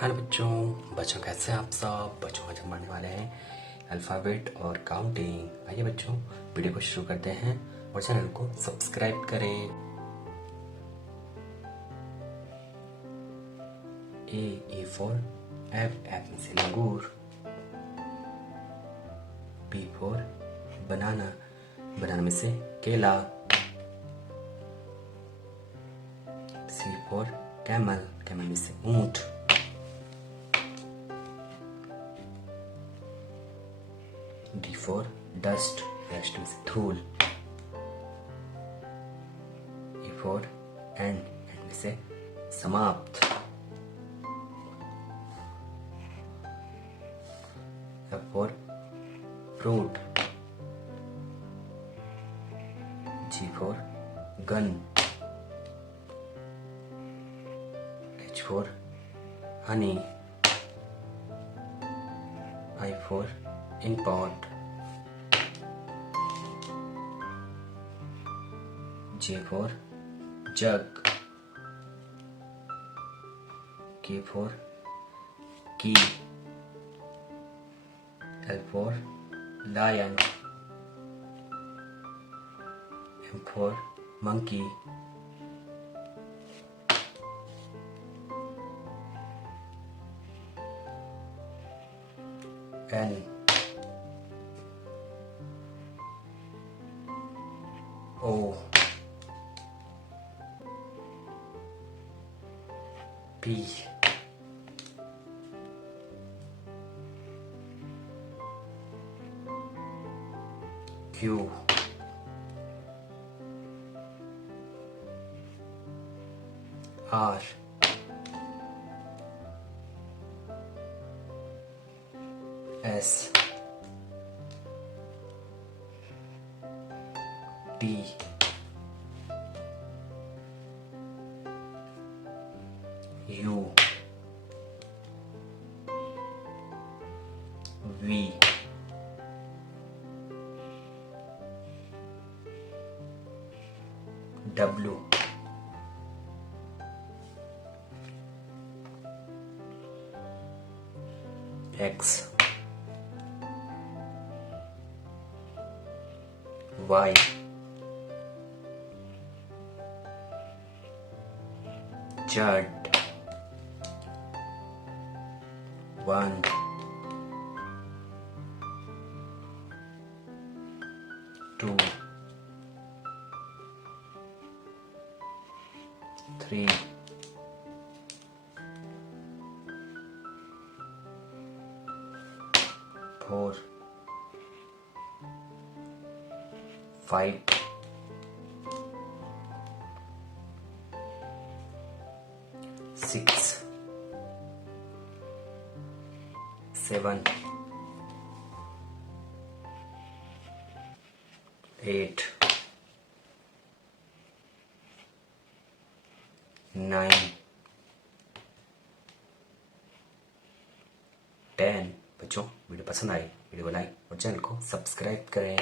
Hello बच्चों कैसे हैं आप सब। बच्चों आज हम पढ़ने वाले हैं अल्फ़ाबेट और काउंटिंग। आइए बच्चों वीडियो को शुरू करते हैं और चैनल को सब्सक्राइब करें। ए फॉर एफ में से लंगूर। बी फॉर बनाना, बनाना में से केला। सी फॉर कैमल, कैमल में से ऊंट। डी फॉर डस्ट, डस्ट में से धूल। ई फॉर एंड, एंड में से समाप्त। F for fruit. G for gun. H for honey. I for ink pot. J for jug. K for key. L for lion. M for monkey. N O P Q R S T U V W X Y Z 1 2 3 4 5 6 7 8 9 10। बच्चों video पसंद आई video को like और channel को subscribe करें।